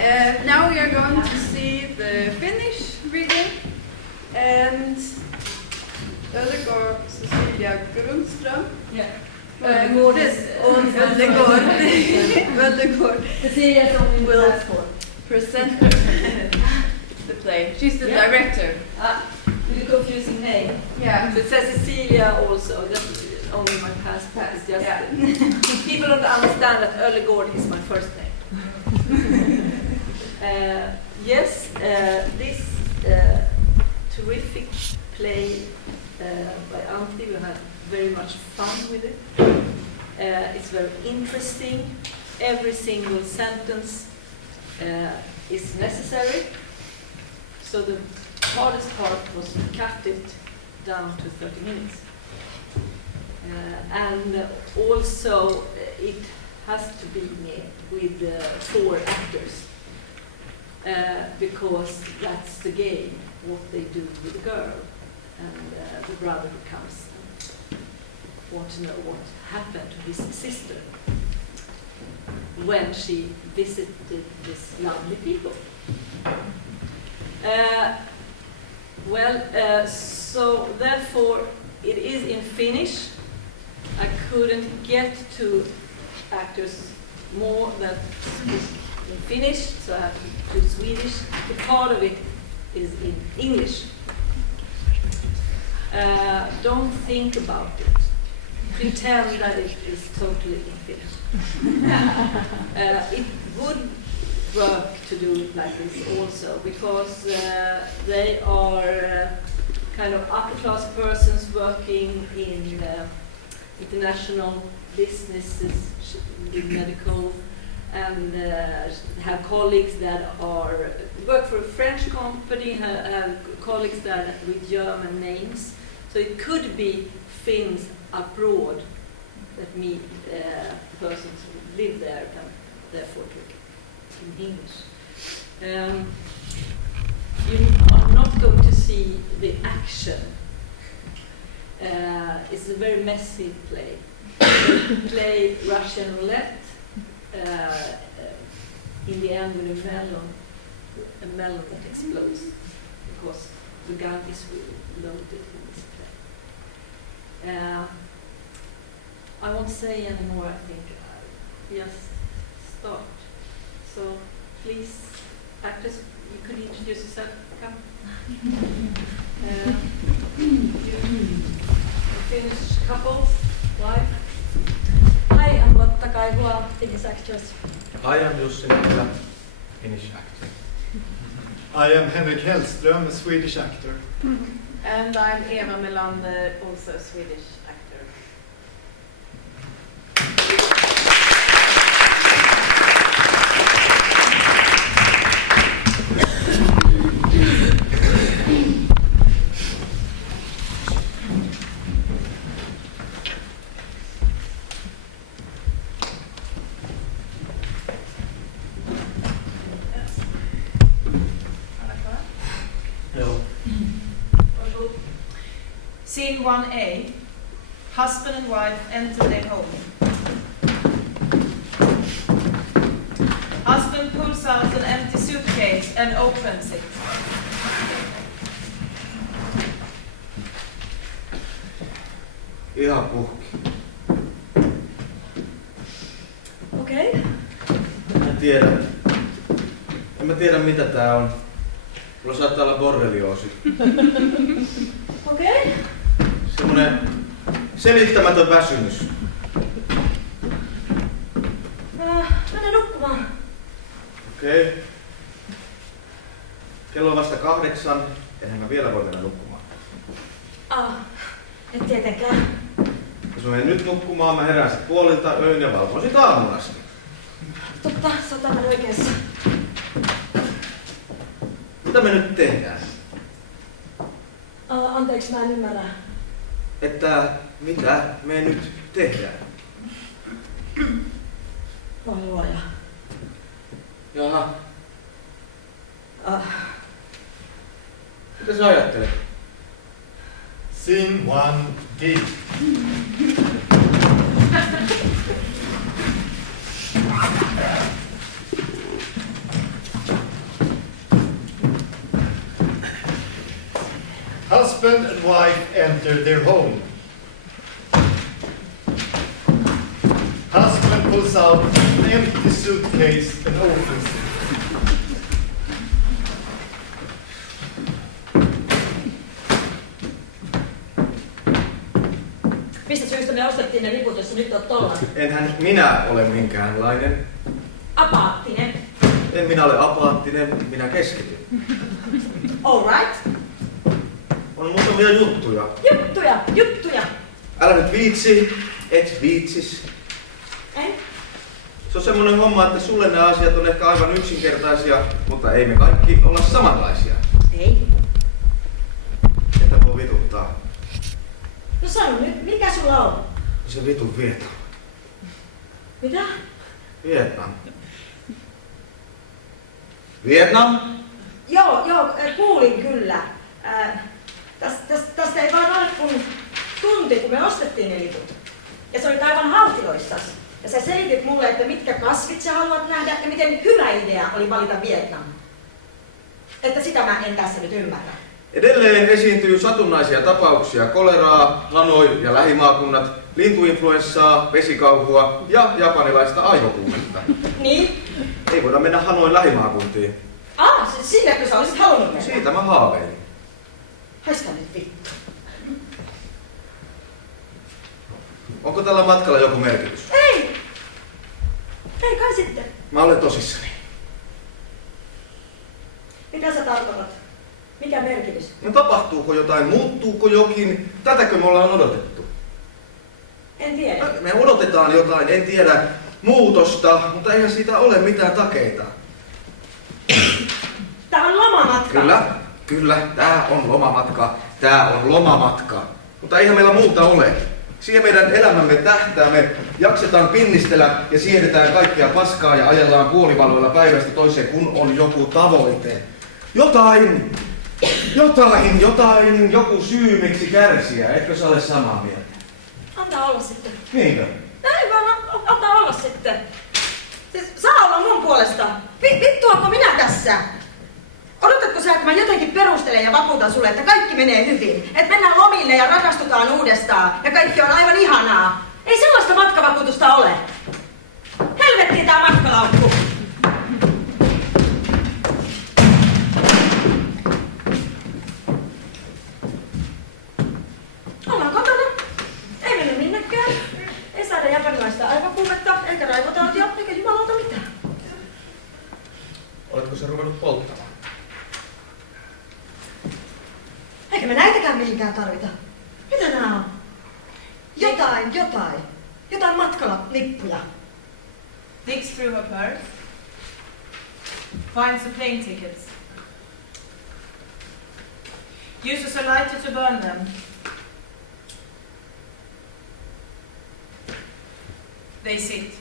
Now we are going to see the Finnish reading, and Ödegård Cecilia Grundström. Yeah. Ödegård Cecilia will present the play. She's the director. With a confusing name. Yeah. So it says Cecilia also. That's only my passport. It's just people don't understand that Ödegård is my first name. Yes, this terrific play by Antti, we had very much fun with it. It's very interesting. Every single sentence is necessary. So the hardest part was to cut it down to 30 minutes. And also it has to be with 4 actors. Because that's the game, what they do with the girl. And the brother who comes and wants to know what happened to his sister when she visited these lovely people. So therefore it is in Finnish. I couldn't get to actors more that speak in Finnish, so I have to do Swedish. The part of it is in English. Don't think about it. Pretend that it is totally in Finnish. It would work to do it like this also, because they are kind of upper-class persons working in international businesses, with medical, and have colleagues that work for a French company, have colleagues that with German names. So it could be Finns abroad that meet persons who live there and therefore talk in English. You are not going to see the action. It's a very messy play. They play Russian roulette. In the end with a melon that explodes because the gun is really loaded in this play. I won't say anymore, I think. Just start. So please, actors, you could introduce yourself. Come. You Finnish couples, wife. Hi, I'm Lotta Kaivula, Finnish actress. I am Jussi Nikkilä, Finnish actor. I am Henrik Hellström, a Swedish actor. And I'm Eva Melander, also Swedish actor. Scene 1A. Husband and wife enter their home. Husband pulls out an empty suitcase and opens it. Ihan puhki. Okei. En mä tiedä mitä tää on. Mulla saattaa olla borrelioosi. Okei. Semmonen selittämätön väsymys. Mennään nukkumaan. Okei. Kello on vasta 8. Eihän mä vielä voi mennä nukkumaan. Et tietenkään. Jos mä menen nyt nukkumaan, mä herään sit puolilta yön ja valvon sit aamuun asti. Totta, sä oot aivan oikeassa. Mitä me nyt tehdään? Anteeksi, mä en ymmärrä. Että mitä me nyt tehdään? Voi luoja. Jaha. Mitä sä ajattelet? Scene 1D. Husband and wife enter their home. Husband pulls out an empty suitcase and opens it. Mistä syystä me ostettiin ne liput, jos nyt oot tollainen? Enhän minä ole minkäänlainen. Apaattinen. En minä ole apaattinen, minä keskityn. All right. On muutamia juttuja. Juttuja. Älä nyt viitsi, et viitsis. En? Se on semmonen homma, että sulle nämä asiat on ehkä aivan yksinkertaisia, mutta ei me kaikki olla samanlaisia. Ei. Että mua vituttaa. No sano nyt, mikä sulla on? Se vitun Vietnam. Mitä? Vietnam. Vietnam? Joo, kuulin kyllä. Tästä ei vaan ole kuin tunti, kun me ostettiin ne liput. Ja se oli aivan haltioissas. Ja sä selitit mulle, että mitkä kasvit sä haluat nähdä ja miten hyvä idea oli valita Vietnam. Että sitä mä en tässä nyt ymmärrä. Edelleen esiintyy satunnaisia tapauksia, koleraa, Hanoi ja lähimaakunnat, lintuinfluenssaa, vesikauhua ja japanilaista aivokuumetta. Niin? Ei voida mennä Hanoin lähimaakuntiin. Sinnekö sä olisit halunnut mennä? Siitä mä haaveilin. Haista nyt vittu. Onko tällä matkalla joku merkitys? Ei kai sitten. Mä olen tosissani. Mitä sä tarkoitat? Mikä merkitys? No tapahtuuko jotain? Muuttuuko jokin? Tätäkö me ollaan odotettu? En tiedä. Me odotetaan jotain, en tiedä, muutosta, mutta eihän siitä ole mitään takeita. Tää on lomamatka. Kyllä, tää on lomamatka. Mutta eihän meillä muuta ole. Siihen meidän elämämme tähtää, me jaksetaan pinnistellä ja siedetään kaikkea paskaa ja ajellaan puolivaloilla päivästä toiseen, kun on joku tavoite. Joku syy miksi kärsiä, etkö sä ole samaa mieltä? Anna olla sitten. Niinkö? Ei vaan, anna olla sitten. Siis saa olla mun puolesta. Vittuako minä tässä? Odotatko sä, että mä jotenkin perustelen ja vakuutan sulle, että kaikki menee hyvin? Että mennään lomille ja rakastutaan uudestaan ja kaikki on aivan ihanaa. Ei sellaista matkavakuutusta ole. Helvettiin tää matkalaukku. Ollaan kotona. Ei mennä minnekään. Ei saada japanilaista aivokuumetta, eikä raivotautia, eikä jumalauta mitään. Oletko sä ruvennut polttamaan? Eikä me näitäkään mihinkään tarvita. Mitä nää on? Jotain matkalla lippuja. Digs through her purse. Finds the plane tickets. Uses a lighter to burn them. They sit.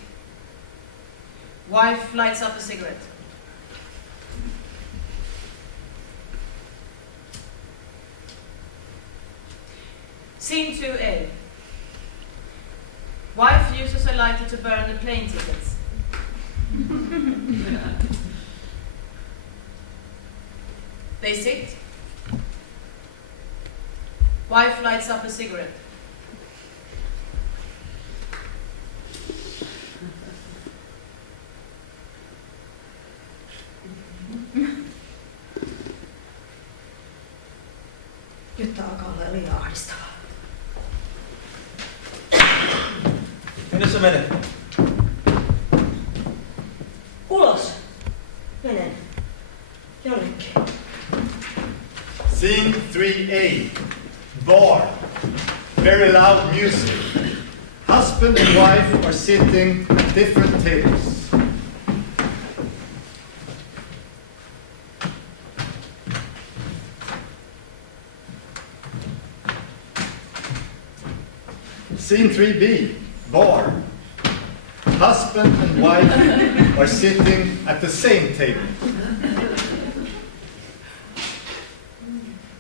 Wife lights up a cigarette. Scene 2A. Wife uses a lighter to burn the plane tickets. They sit. Wife lights up a cigarette. Nyt alkaa olla liian ahdistavaa. Minne sä menet? Ulos. Menen. Jonnekin. Scene 3A. Bar. Very loud music. Husband and wife are sitting at different tables. Scene 3B. Bar. Husband and wife are sitting at the same table.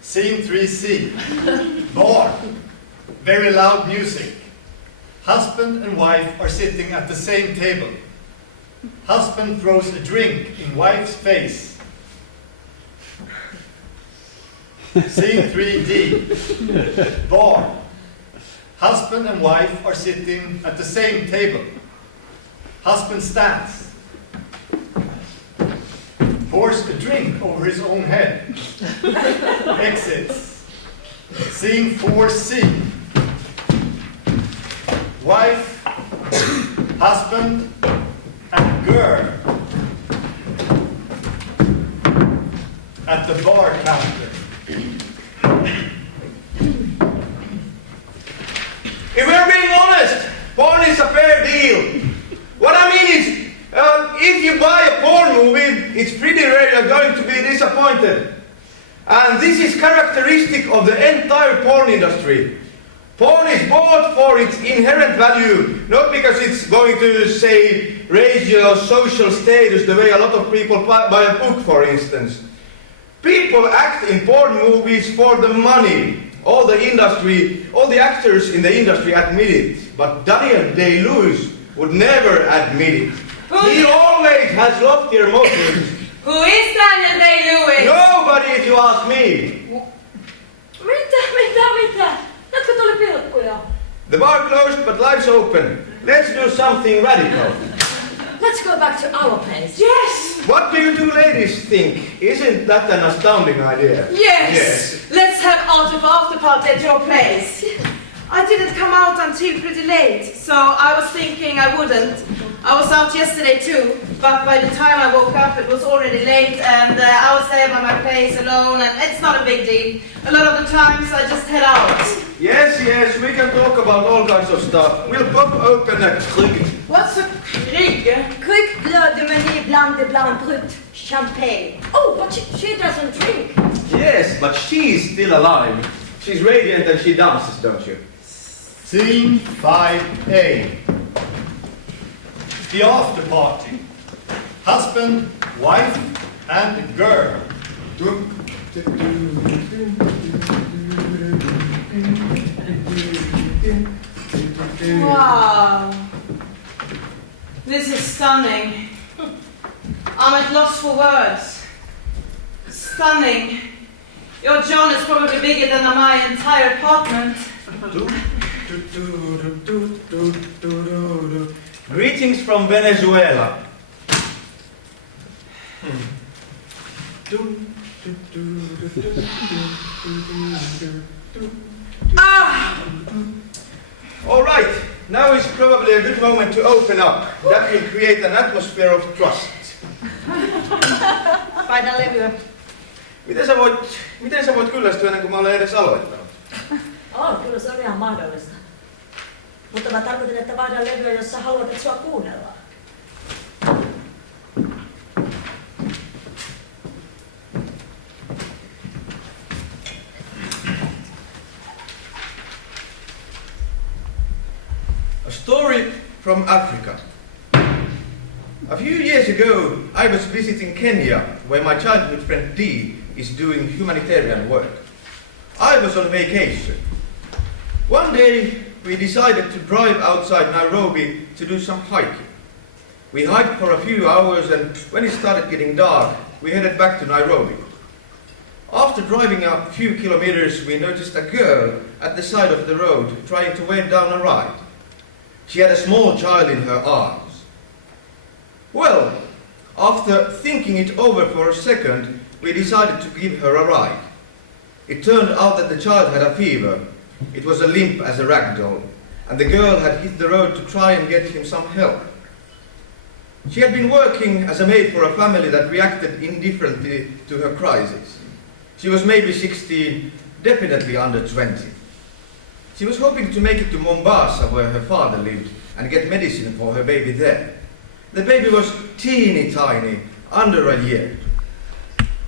Scene 3C. Bar. Very loud music. Husband and wife are sitting at the same table. Husband throws a drink in wife's face. Scene 3D. Bar. Husband and wife are sitting at the same table. Husband stands. Pours a drink over his own head. Exits. Scene 4C. Wife, husband, and girl at the bar counter. If we're being honest, porn is a fair deal. What I mean is, if you buy a porn movie, it's pretty rare you're going to be disappointed. And this is characteristic of the entire porn industry. Porn is bought for its inherent value, not because it's going to, say, raise your social status the way a lot of people buy a book, for instance. People act in porn movies for the money. All the actors in the industry admit it, but Daniel Day-Lewis would never admit it. He always has loftier motives. Who is Daniel Day-Lewis? Nobody, if you ask me. Mitä? Jotka tuli pilkkuja? The bar closed, but life's open. Let's do something radical. Let's go back to our place. Yes! What do you two ladies think? Isn't that an astounding idea? Yes! Let's have out of after party at your place. I didn't come out until pretty late, so I was thinking I wouldn't. I was out yesterday too, but by the time I woke up it was already late and I was there by my place alone and it's not a big deal. A lot of the times I just head out. Yes, we can talk about all kinds of stuff. We'll pop open a krug. What's a krug? Krug bleu de Meunier Blanc de Blanc Brut champagne. Oh, but she doesn't drink. Yes, but she's still alive. She's radiant and she dances, don't you? Scene 5A. The after party. Husband, wife, and girl. Wow. This is stunning. I'm at loss for words. Stunning. Your John is probably bigger than my entire apartment. Greetings from Venezuela. All right, now is probably a good moment to open up. That will create an atmosphere of trust. Paina levyä. Miten sä voit kyllästyä ennen kuin mä olen edes aloittanut? Kyllä se on ihan mahdollista. Mutta mä tarkoitan, että vaihdan levyä, jos sä haluat, että sua kuunnellaan. A story from Africa. A few years ago, I was visiting Kenya, where my childhood friend Dee is doing humanitarian work. I was on vacation. One day, we decided to drive outside Nairobi to do some hiking. We hiked for a few hours, and when it started getting dark, we headed back to Nairobi. After driving a few kilometers, we noticed a girl at the side of the road trying to wave down a ride. She had a small child in her arms. Well, after thinking it over for a second, we decided to give her a ride. It turned out that the child had a fever. It was as limp as a rag doll, and the girl had hit the road to try and get him some help. She had been working as a maid for a family that reacted indifferently to her crisis. She was maybe 16, definitely under 20. She was hoping to make it to Mombasa, where her father lived, and get medicine for her baby there. The baby was teeny tiny, under a year.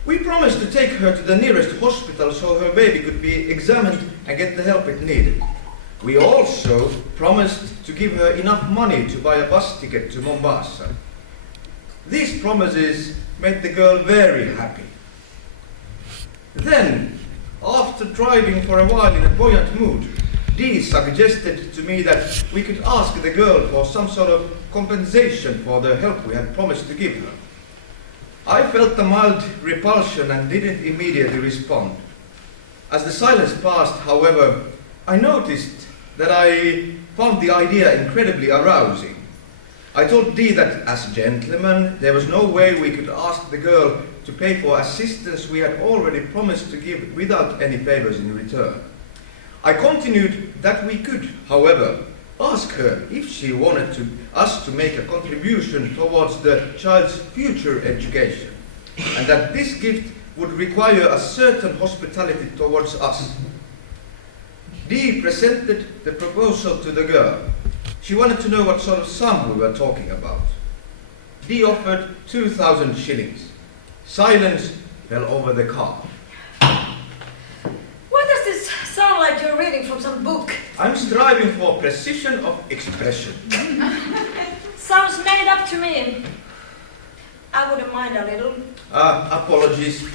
We promised to take her to the nearest hospital so her baby could be examined and get the help it needed. We also promised to give her enough money to buy a bus ticket to Mombasa. These promises made the girl very happy. Then, after driving for a while in a buoyant mood, Dee suggested to me that we could ask the girl for some sort of compensation for the help we had promised to give her. I felt a mild repulsion and didn't immediately respond. As the silence passed, however, I noticed that I found the idea incredibly arousing. I told Dee that as gentlemen, there was no way we could ask the girl to pay for assistance we had already promised to give without any favors in return. I continued that we could, however, ask her if she wanted us to make a contribution towards the child's future education, and that this gift would require a certain hospitality towards us. Dee presented the proposal to the girl. She wanted to know what sort of sum we were talking about. Dee offered 2,000 shillings. Silence fell over the car. Why does this sound like you're reading from some book? I'm striving for precision of expression. Sounds made up to me. I wouldn't mind a little. Apologies.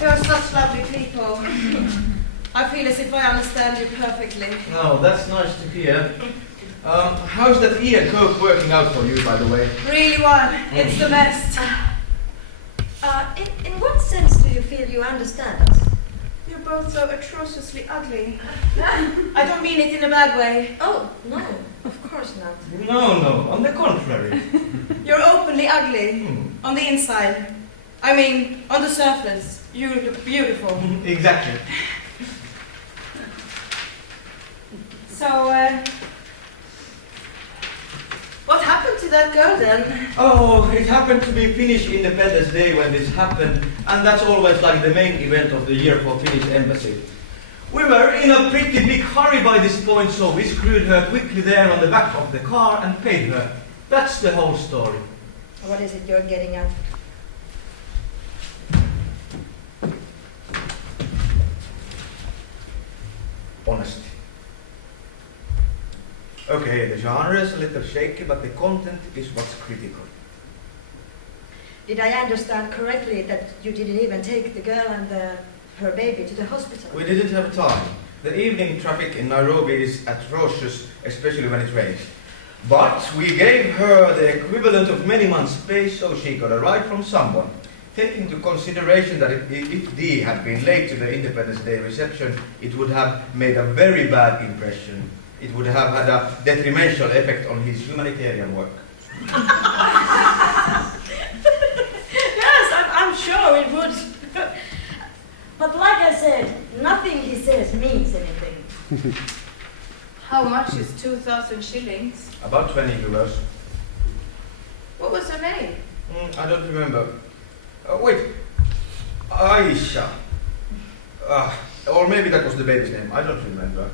You're such lovely people. I feel as if I understand you perfectly. Oh, that's nice to hear. How's that Ian Cope working out for you, by the way? Really well. It's the best. In what sense do you feel you understand us? You're both so atrociously ugly. I don't mean it in a bad way. Oh, no, of course not. No, on the contrary. You're openly ugly. On the inside. I mean, on the surface. You look beautiful. Exactly. So, what happened to that girl then? Oh, it happened to be Finnish Independence Day when this happened, and that's always like the main event of the year for Finnish Embassy. We were in a pretty big hurry by this point, so we screwed her quickly there on the back of the car and paid her. That's the whole story. What is it you're getting at? Honesty. Okay, the genre is a little shaky, but the content is what's critical. Did I understand correctly that you didn't even take the girl and her baby to the hospital? We didn't have time. The evening traffic in Nairobi is atrocious, especially when it rains. But we gave her the equivalent of many months' pay so she got a ride from someone. Taking into consideration that if Dee had been late to the Independence Day reception, it would have made a very bad impression. It would have had a detrimental effect on his humanitarian work. Yes, I'm sure it would. But like I said, nothing he says means anything. How much is 2,000 shillings? About 20 euros. What was her name? I don't remember. Wait, Aisha. Or maybe that was the baby's name. I don't remember.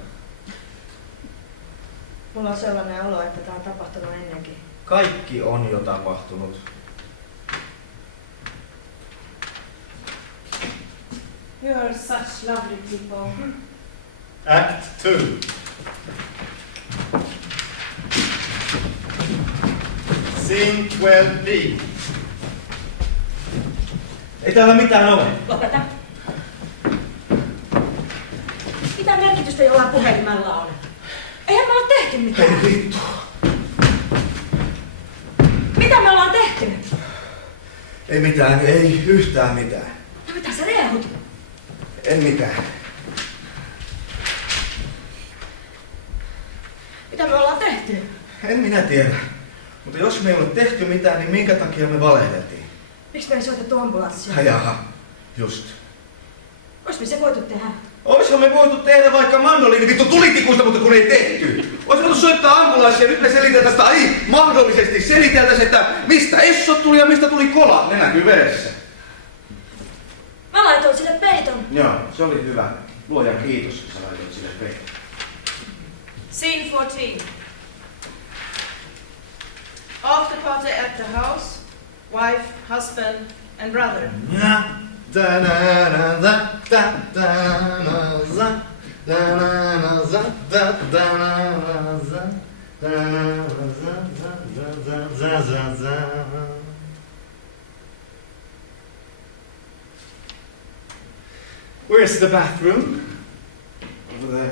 Mulla on sellainen olo, että tää on tapahtunut ennenkin. Kaikki on jo tapahtunut. You are such lovely people. Act 2. Scene 12B. Ei täällä mitään ole. Lopeta. Mitä merkitystä jollain puhelimella on? Eihän me olla tehty mitään. Hei vittu. Mitä me ollaan tehty? Ei mitään, ei yhtään mitään. No mitä sä riehut? En mitään. Mitä me ollaan tehty? En minä tiedä. Mutta jos me ei ole tehty mitään, niin minkä takia me valehdeltiin? Miksi me ei soitettu ambulanssia? Jaha, just. Ois me se voitu tehdä? Olishan me voitu tehdä vaikka mandoliini vittu tulitikusta, mutta kun ei tehty. Ois voitu soittaa ambulanssia ja nyt me seliteltäisiin, tai mahdollisesti seliteltäisiin, että mistä essot tuli ja mistä tuli kola. Ne näkyy veressä. Mä laitoin sille peiton. Joo, se oli hyvä. Luojan kiitos, kun sä laitoit sille peiton. Scene 14. After party at the house. Wife, husband, and brother. Where's the bathroom? Over there.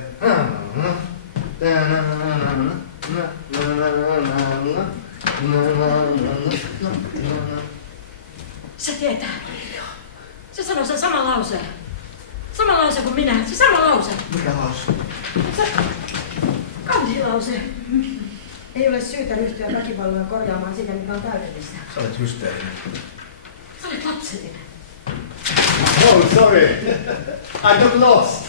Se tietää. Se sanoi sen saman lauseen. Sama lause kuin minä. Se sama lause. Mikä lause? Se kansilause. Ei ole syytä ryhtyä väkivallan korjaamaan sitä, mikä on täydellistä. Sä olet hysteerinen. Sä olet lapsellinen. Oh, sorry. I got lost.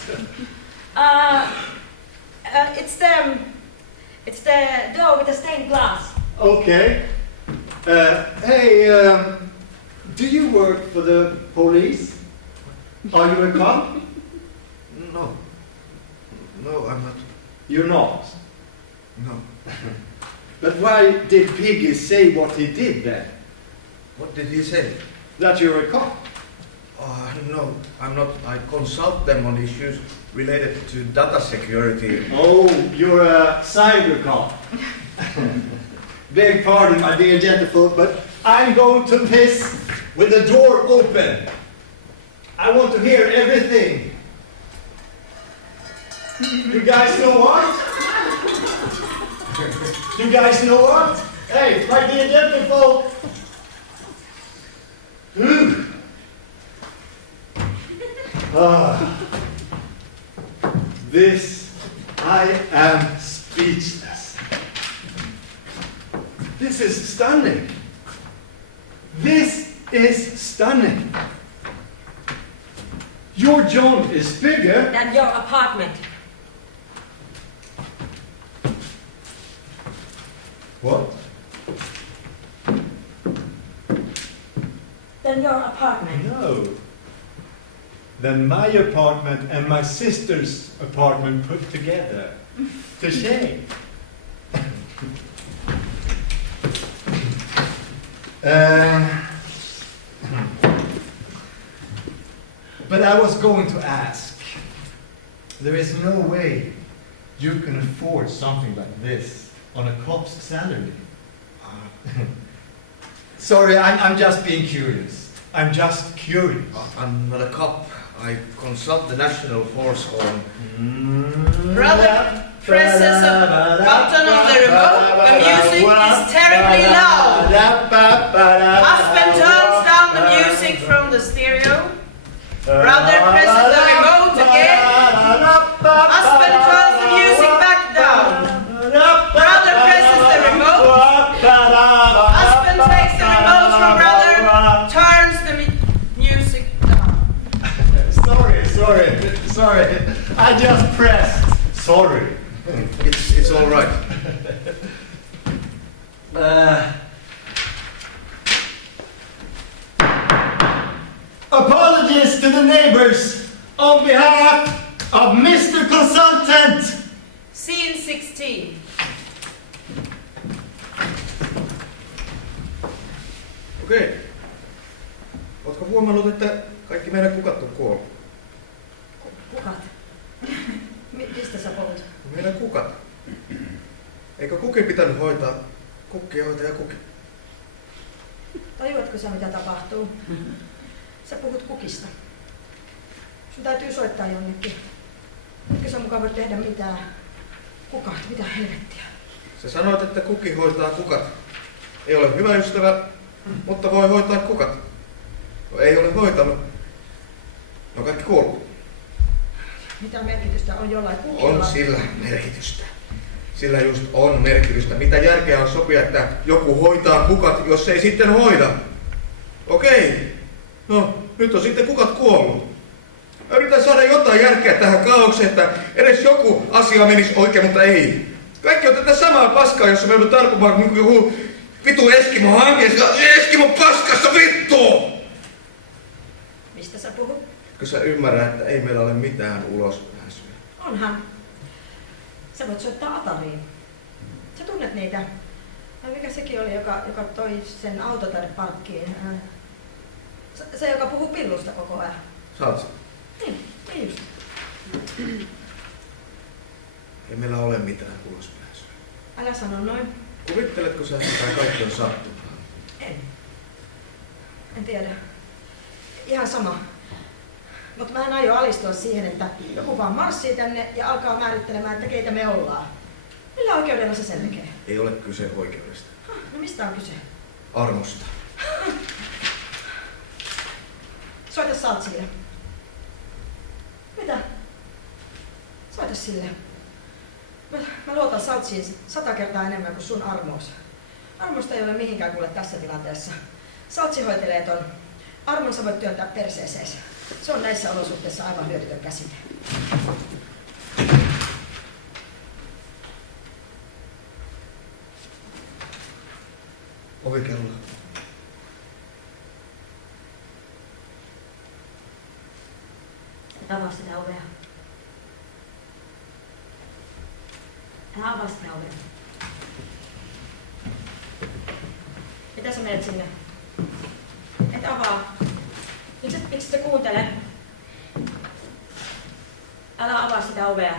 It's the door with the stained glass. Okay. Hey, do you work for the police? Are you a cop? No. No, I'm not. You're not. No. But why did Piggy say what he did then? What did he say? That you're a cop? No, I'm not. I consult them on issues related to data security. Oh, you're a cyber cop. Beg pardon my being gentleman, but I'm going to piss with the door open. I want to hear everything. You guys know what? You guys know what? Hey, my dear gentlefolk. This, I am speechless. This is stunning. This is stunning. Your John is bigger Than your apartment. What? Than your apartment. No. Than my apartment and my sister's apartment put together. To shame. But I was going to ask. There is no way you can afford something like this on a cop's salary. Sorry, I'm just being curious. I'm just curious. I'm not a cop. I consult the National Force on... Brother presses a button on the remote. The music is terribly loud. Husband turns down the music from the stereo. Brother presses the remote again. Husband turns the music back down. Brother presses the remote. Husband takes the remote from brother, turns the music down. Sorry. I just pressed. Sorry. It's all right. Apologies to the neighbors on behalf of Mr. Consultant. Scene 16. Okei. Ootko huomannut, että kaikki meidän kukat on kuollut? Kukat? Mistä sä puhut? Meidän kukat. Eikö kukin pitänyt hoitaa? Kukkia hoitaja kukin. Tajuatko sä mitä tapahtuu? Sä puhut kukista. Sun täytyy soittaa jonnekin. Eikö sä mukaan voi tehdä mitään? Kukat, mitä helvettiä? Sä sanoit, että kukin hoitaa kukat. Ei ole hyvä ystävä, mutta voi hoitaa kukat. No, ei ole hoitanut. No kaikki kuollut. Mitä merkitystä on jollain kukilla? On sillä merkitystä. Sillä just on merkitystä. Mitä järkeä on sopia, että joku hoitaa kukat, jos ei sitten hoida? Okei. No, nyt on sitten kukat kuollut. Mä yritän saada jotain järkeä tähän kaaukseen, että edes joku asia menisi oikein, mutta ei. Kaikki on tätä samaa paskaa, jossa me joudun tarpumaan niin kuin joku vitu Eskimo hankkeessa. Eskimo paskassa vittu! Mistä sä puhut? Kun sä ymmärrät, että ei meillä ole mitään ulospääsyä. Onhan. Sä voit soittaa Atariin. Sä tunnet niitä. Mikä sekin oli, joka toi sen auto tänne parkkiin? Se, joka puhuu pillusta koko ajan. Saat sä? Niin just. Ei meillä ole mitään ulospääsyä. Älä sano noin. Kuvitteletko sä, että tämä kaikki on sattumaa? En tiedä. Ihan sama. Mutta mä en aio alistua siihen, että joku vaan marssii tänne ja alkaa määrittelemään, että keitä me ollaan. Millä oikeudella se sen tekee? Ei ole kyse oikeudesta. No mistä on kyse? Armosta. Soita Saltsille. Mitä? Soita sille. Mä luotan Saltsiin 100 kertaa enemmän kuin sun armoos. Armosta ei ole mihinkään kuule tässä tilanteessa. Saltsi hoitelee ton. Armon sä voit työntää perseeseesi. Se on näissä olosuhteissa aivan hyödytön käsite. Ovikello. Et avaa sitä ovea. Älä avaa sitä ovea. Mitä sä menet sinne? Et avaa. Miksi sä kuuntele? Älä avaa sitä ovea.